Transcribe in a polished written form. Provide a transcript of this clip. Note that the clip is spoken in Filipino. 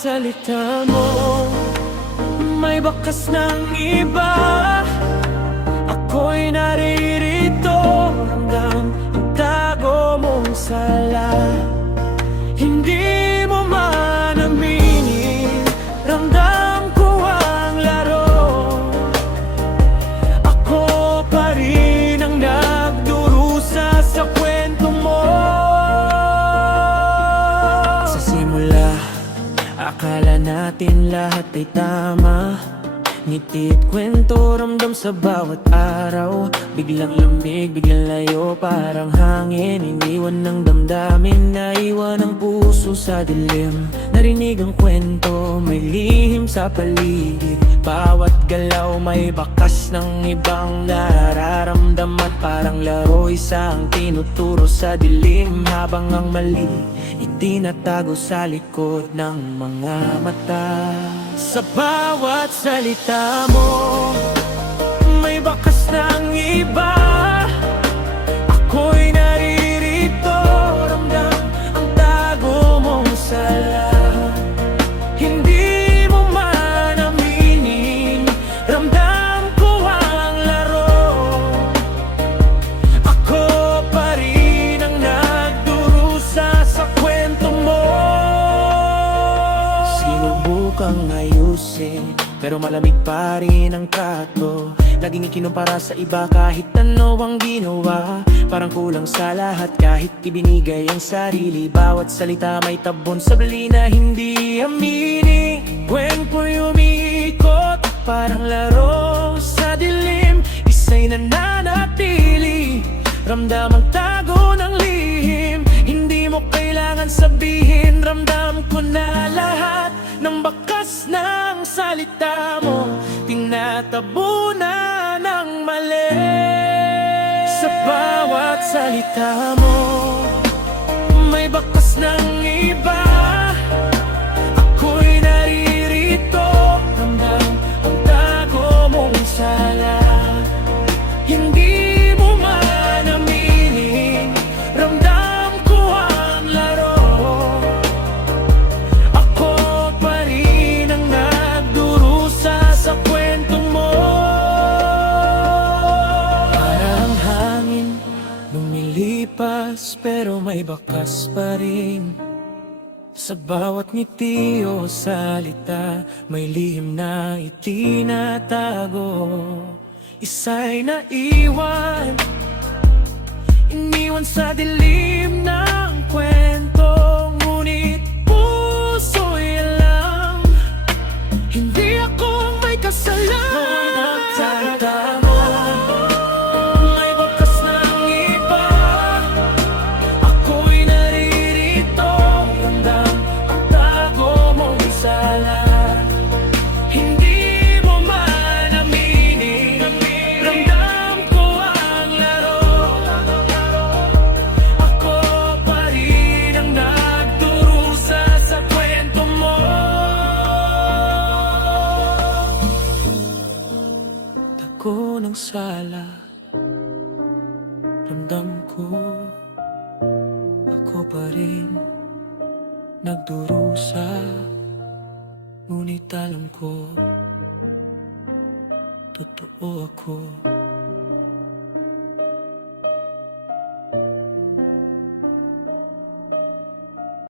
salita mo may bakas ng iba. Ako'y naririto, hanggang ang tago mong sala. Hindi mo man aminin, ramdam ko ang laro. Ako pa rin ang nagdurusa sa kwento mo. Sa simula, akala natin lahat ay tama. Ngiti't kwento, ramdam sa bawat araw. Biglang lamig, biglang layo, parang hangin. Iniwan ng damdamin, naiwan ang puso sa dilim. Narinig ang kwento, may lihim sa paligid. Bawat galaw may bakas ng ibang nararamdaman. Parang laro, isang tinuturo sa dilim. Habang ang mali itinatago sa likod ng mga mata. Sa bawat salita mo may bakas ng iba. Ako'y naririto, ramdam ang tago mong sala. Hindi mo man aminin, ramdam ko ang laro. Ako pa rin ang nagdurusa sa kwento mo. Sinubukang ayusin, pero malamig pa rin ang trato. Laging ikinumpara sa iba kahit ano ang ginawa. Parang kulang sa lahat kahit ibinigay ang sarili. Bawat salita may tabon sa bali na hindi aminin. Kwent'y umiikot, parang laro sa dilim. Isa'y nananatili, ramdam ang tago ng lihim. Hindi mo kailangan sabihin, ramdam ko na lahat ng bakas ng salita mo. Tinatabunan ng mali. Sa bawat salita mo may bakas ng iba. Ako'y naririto, ramdam ang tago mong sala. Hindi mo man aminin, ramdam ko ang laro. Ako pa rin ang nagdurusa sa kwento mo. Parang hangin lumilipas, pero may bakas pa rin. Sa bawat ngiti o salita may lihim na itinatago. Isa'y naiwan, iniwan sa dilim ng kwento. Ngunit puso'y alam, hindi ako may kasalanan. Salita mo may bakas ng iba. Ako'y naririto, ramdam ang tago mong sala. Hindi mo man aminin, ramdam ko ang laro. Ako pa rin ang nagdurusa sa kwento mo. Tago ng sala, ramdam ko. Ako pa rin nagdurusa, ngunit alam ko totoo ako.